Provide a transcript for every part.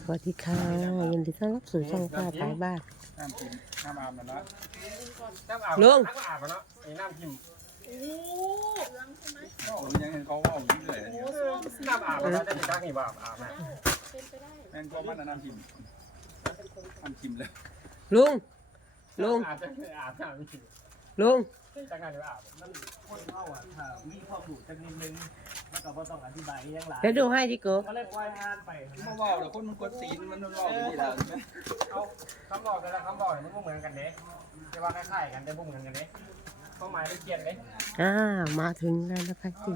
สวัสดีค่ะยินดีต้อนรับสู่ช่องป้าตายบ้านน้ำกินน้ำอาบมันนะน้ำอาบลุงน้ำอาบอะเนาะไอ้น้ำกิมผมยังเห็นเขาว่าอยู่เลยน้ำอาบอะเนาะจะเป็นดักนี่ว่าอาบนะแม่งก็มันน้ำกินน้ำกินเลยลุงลุงอาบจะอาบน้ำไม่กิน ลุงจากงานเดี๋ยวอาบมันคนเข้าอะถ้ามีความรู้จักนิดนึงมันก็บ่ต้องอธิบายอยังหลายเดี๋ยวดูให้ดิโกก็เลยปล่อยผ่านไปมาว่าเดี๋ยวคนมันกดตีนมันว่าอยู่ที่เราเอาคำบอกแต่ละคำบอกเนี่ยมันก็เหมือนกันเด้จะว่าคล้ายๆกันแต่บ่เหมือนกันเด้ความหมายไม่เกี่ยนเด้อ่ามาถึงแล้วนะคะสิ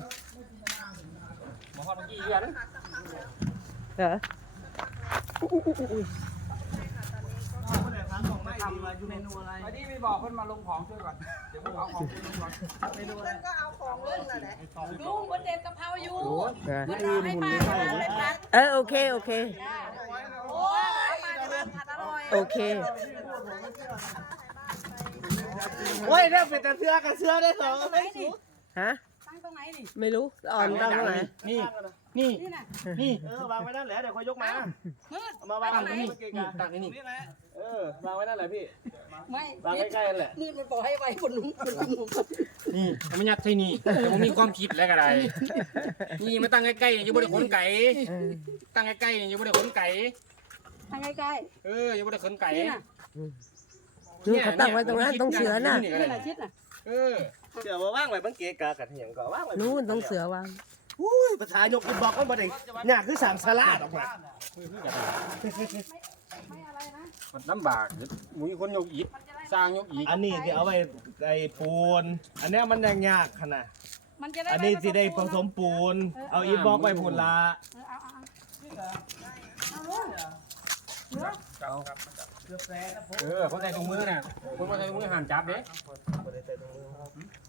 หมอฮอดเมื่อกี้เดือนเหรอผู้ใด ฟังของไม่ดีว่าอยู่เมนูอะไรไอ้ที่มีบอกคนมาลงของช่วยก่อน เดี๋ยวผมเอาของช่วยก่อนเมนูอะไรลุงคนเด็ดกะเพราอยู่เออคนเอาให้ป้าทานเลยพัดเออโอเคโอเค โอ้ยป้าจะทานผัดอร่อยโอเคโอ้ยถ้าเป็นแต่เสื้อกับเสื้อได้สองตรงไหนนี่ฮะตั้ งตรงไหนนี่ ไม่รู้อ่อนตั้งไหนนี่ นี่ นี่น่ะนี่ เออ วางไว้นั่นแหละเดี๋ยวค่อยยกมา มืดเอามาวางตรงไหนนี่ตักนี่นี่เออ วางไว้นั่นแหละพี่ ไม่วางใกล้ๆนั่นแหละ มืดมันบอกให้ไว้บนลุงบนลุงนี่มันยัดใช่นี่แต่ผมมีความคิดแล้วก็ได้นี่มาตั้งใกล้ๆอยู่บนขนไก่เออตั้งใกล้ๆอยู่บนขนไก่ ทางใกล้เอออยู่บนขนไก่ๆนี่น่ะลุงเขาตั้งไว้ตรงนั้นตรงเสือน่ะนี่น่ะชิดน่ะ เออ เสื้อมาว่างไว้มันเกะกะกันอย่างก็ว่างไว้นู่นตรงเสือวางอุ้ยภาษายกคุณบอกมันบ่ได้เนี่ยคือสั่งสลัดออกมาไม่อะไรนะ มันลำบากมีคนยกอิฐสร้างยกอิฐอันนี้ที่เอาไว้ไอ้ปูน อันเนี้ยมันยังยากขนาดมันจะได้อันนี้สิได้ผสมปูน เอาอีบล็อกไปพูนละเออเอาเอาเอาลุง เออคนใส่ถุงมือน่ะคนบ่ใส่ถุงมือห้ามจับเด้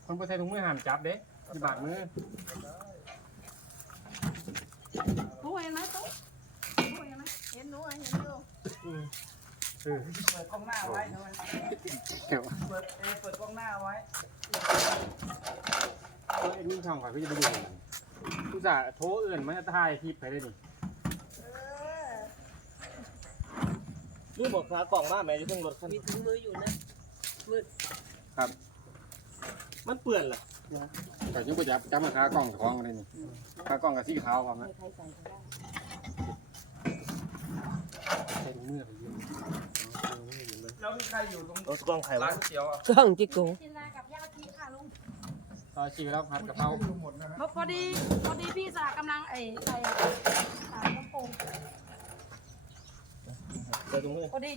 คนบ่ใส่ถุงมือห้ามจับเด้ที่บาดมือโอ้ยเห็นไหมตุ๊กโอ้ยเห็นไหมเห็นหนูเห็นอยู่เปิดกล้องหน้าไว้ทำไมเกี่ยวเปิดเออเปิดกล้องหน้าไว้เอ้ยนี่ช่องข่อยก็จะไปดูผู้จ่าห์โทรเอื่นมาถ่ายคลิปไปได้นี่ นี่บอกขากล่องมาแม่อยู่เพิ่งรถคันมีถุงมืออยู่นะมันเปื่อนเหรอข่อยยังบ่จับจับมาขากล้องเจ้าของเลยนี่ขากล้องกับสีขาวพร้อมนะใส่ถุงมือไปเยอะแล้วมีใครอยู่ตรงรถกล้องไขร้าวะนก๋วยเตี๋ยวอะกล้องจิโกจินดากับย่าทีค่ะลุงซอยชีแล้วผัดกะเพราอยู่หมดนะพอดีพอดีพี่สากำลังไอ้ใส่สายลำโพง เดี๋ยวตรงนี้พอดี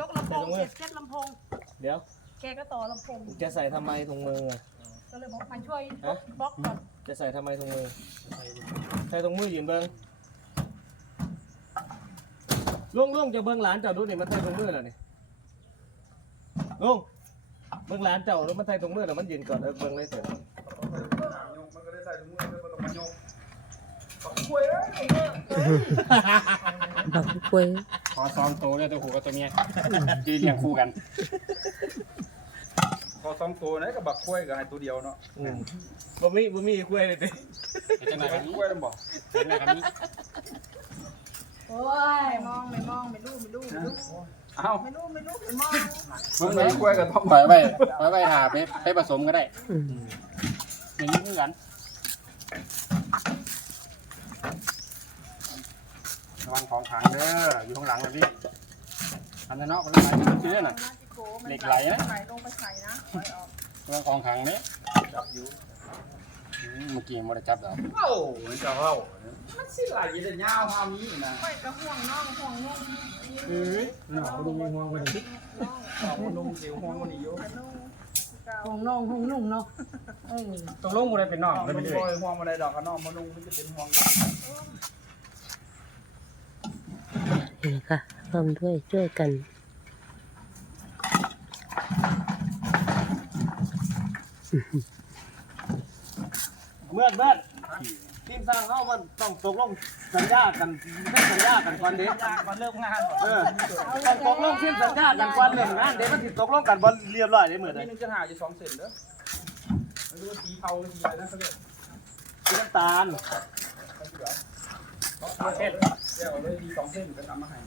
ยกลำโพงเสร็จเซ็ตลำโพงเดี๋ยวแกก็ต่อลำโพงจะใส่ทำไมถุงมืออะก็เลยบอกมันช่วยบล็อกก่อนจะใส่ทำไมถุงมือ ใส่ถุงมือยืนเบิ้งลุงลุงจะเบิ้งหลานเจ้าดูนี่มันใส่ถุงมือแล้วนี่ลุงเบิ้งหลานเจ้าแล้วมันใส่ถุงมือแล้วมันยืนก่อนเออเบิ้งเลยเถอะมันก็ได้ใส่ถุงมือมันลงมายกของกล้วยเอ้ย บักกล้วย ขอซ้อมโตเลยตัวผู้กับตัวเมียยืนเรียงคู่กันพอสองตัวนะกับบักกล้วยกับให้ตัวเดียวเนาะอืมบ่มีบ่มีคุยเลยดิเห็นจังไหนบักันกนี้กล้วยต้องบอกเห็นไหนกันนี้โอ้ยมองไม่มองไม่รู้ไม่รู้ไม่รู้เอ้าไม่รู้ไม่รู้ไม่มองมันบักกล้วยกับต้องปล่อยไว้ปล่อยไว้หาไปไปผสมก็ได้อืมอย่างนี้เหมือนกัน ระวังของขังเด้ออยู่ข้างหลังแบบนี้อันนั้นเนาะมันไหลมันเชื่อน่ะ เหล็กไหลนะใส่ลงไปใส่นะระวังของขังเนี้ยจับอยู่เมื่อกี้มันได้จับดอกเอ้ามันจะเอ้ามันสิไหลจะยาวมามีนะไปกระห่วงน้องห่วงนุ่งเออหนาวดูมีห่วงกันดิเอาคนนุ่งสิวห่วงคนนี้อยู่ห่วงน้องห่วงนุ่งเนาะเออตกลงมันได้เป็นนอกเอาได้มัเป็นนลเรื่ออยยห่วงมาได้ดอกกันนอกมานุ่งมันจะเป็นห่วงด นี่ค่ะร่วมด้วยช่วยกัน เมื่อนเมื่อนทีมสร้างเฮามันต้องตกลงสัญญากันได้สัญญากันก่อนเด้ก่อนเริ่มงานเออต้องตกลงเส้นสัญญากันก่อนเริ่มงานเด้มันสิตกลงกันบ่เรียบร้อยเด้มื้อำใดนี่นึงจะหาอยู่สองเซนเด้อไม่รู้ว่าสีเทาหรือสีอะไรนะเขาเรียกสีน้ำตาลเส้น แก้วเลยดีสองเส้นก็ทำมาให้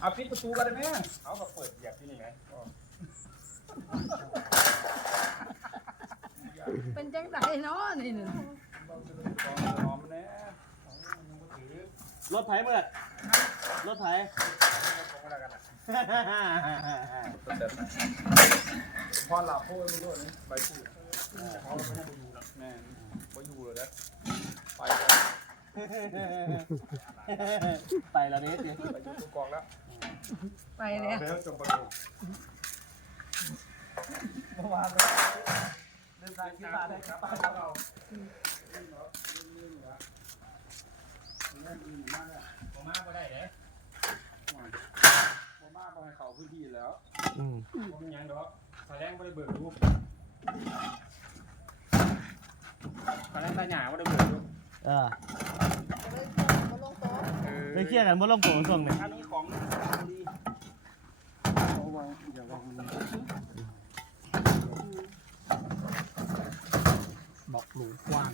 เอาปิดประตูกันได้ไหมเขาก็เปิดเหยียบที่นี่ไงเป็นจังไดเนาะนี่น่ะหอมแน่รถไถเบิดรถไถพอหลับพูดไม่รู้นี่ใบพูดเขาไม่ได้อยู่แล้วแม่ไม่อยู่เลยนะไป ไปแล้วเนี่ยเดี๋ยวไปอยู่ตัวกองแล้วไปแล้วเดี๋ยวจบไปเมื่อวานเดินทางที่บ้านได้ครับป้าเราผมมาก็ได้เด้บ่มากก็ให้เขาพื้นที่แล้วอืมผมยังดอกแถลงบ่ได้เบิกรูปแถลงตาหยาบ่ได้เบิกรูปเออมาลงโต๊ะ ไปเคลียร์กันบ่ลงโกงส่งเลยอันนี้ของดีบอกหลูกว้าง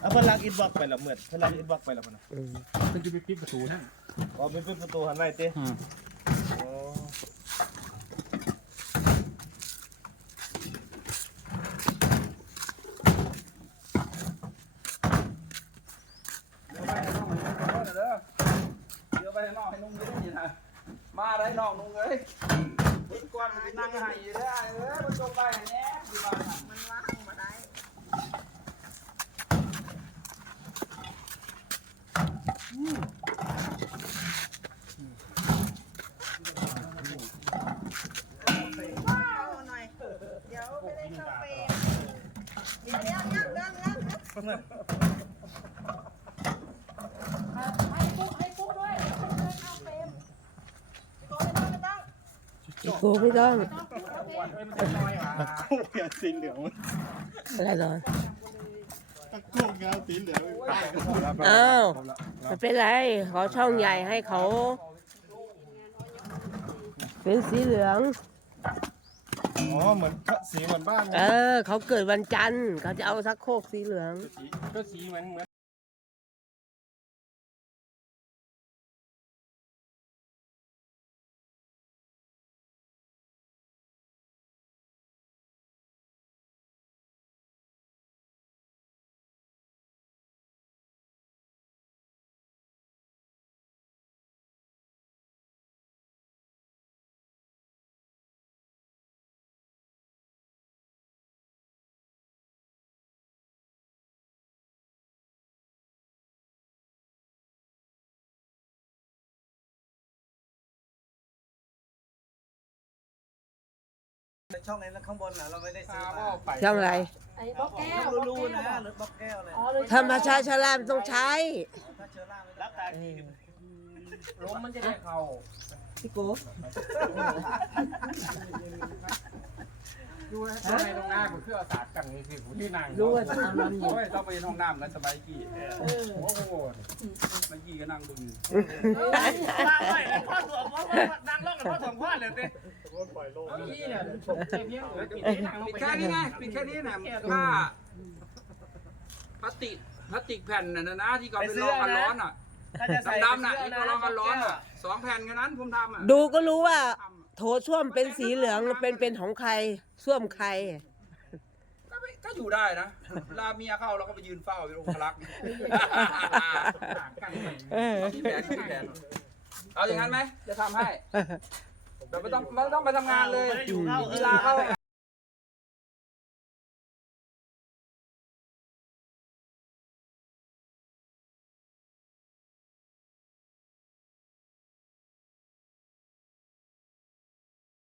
เอาเพิ่นลักอินบ็อกไปแล้วเหมือนเพิ่นลักอินบ็อกไปแล้วพุ่นน่ะอืมเพิ่นจะไปปิดประตูนั่นอ๋อเป็นเป็นประตูหันไว้ติอ๋อ เดี๋ยวไปให้น้องให้นุ่งเด้อเดี๋ยวไปให้น้องให้นุ่งเด้อนี่นะ มาได้น้องนุ่งเอ้ยเพิ่นก่อนมันสินั่งให้ได้เอ้ยมันจงไปให้แหน่อยู่บ้านน่ะมันว่างมาได้เอาหน่อยเดี๋ยวไม่ได้เข้าเฟรมเดี๋ยวเดี๋ยวยังยังยังให้ปุ๊ให้ปุ๊ด้วยเข้าเฟรมโกไม่ต้องไม่ต้อง โกไม่ต้องไม่ต้องปุ๊โอเคเอ้ยมันจะน้อยว่ะกุ้งเหี่ยวสีเหลืองอะไรหรอกุ้งเหี่ยวสีเหลืองอ้าวไม่เป็นไรขอช่องใหญ่ให้เขา เป็นสีเหลืองอ๋อเหมือนสีเหมือนบ้าน เออ เขาเกิดวันจันทร์เขาจะเอาสักโคกสีเหลือง ก็สีเหมือนเหมือน ช่องไหนข้างบนน่ะเราไม่ได้ซื้อตามาบ่ไปช่องอะไรไอ้บล็อกแก้วรู้ๆนะรถบล็อกแก้วเลยอ๋อเลย ธรรมชาติชลามต้องใช้ ถ้าเชื้อราไม่รับตากีบลมมันจะได้เข้าพี่โกดูให้ในตรงหน้าผมคือเอาสาดกันนี่คือผมที่นั่งรู้ว่าจะทำน้ำเย็น โอ้ยต้องไปห้องน้ำนะสบายกี่โอ้โหเมื่อกี้ก็นั่งดูอยู่ลากไว้แล้วพ่อสวมพ่อนั่งลงกับพ่อสวมพ่อเลยสิเอาที่เนี่ยผมแค่เพียงเออปิดที่นั่งลงปิดไปแค่นี้ไงปิดแค่นี้นะผ้าพลาสติกพลาสติกแผ่นน่ะนะที่เขาไปลองกันร้อนอะถ้าจะใส่ดำๆน่ะที่เขาลองกันร้อนอะสองแผ่นแค่นั้นผมทำอะดูก็รู้ว่าทำอะโถส้วมเป็นสีเหลืองเป็นเป็นของใครส้วมใครก็ไม่ก็อยู่ได้นะลาเมียเข้าเราก็ไปยืนเฝ้าเป็นองครักษ์ต่างกันเลยเออมีแผนมีแผนเอาอย่างนั้นไหมจะทำให้ แต่ไม่ต้องไม่ต้องไปทำงานเลย ไม่ได้อยู่เข้าเวลาเข้า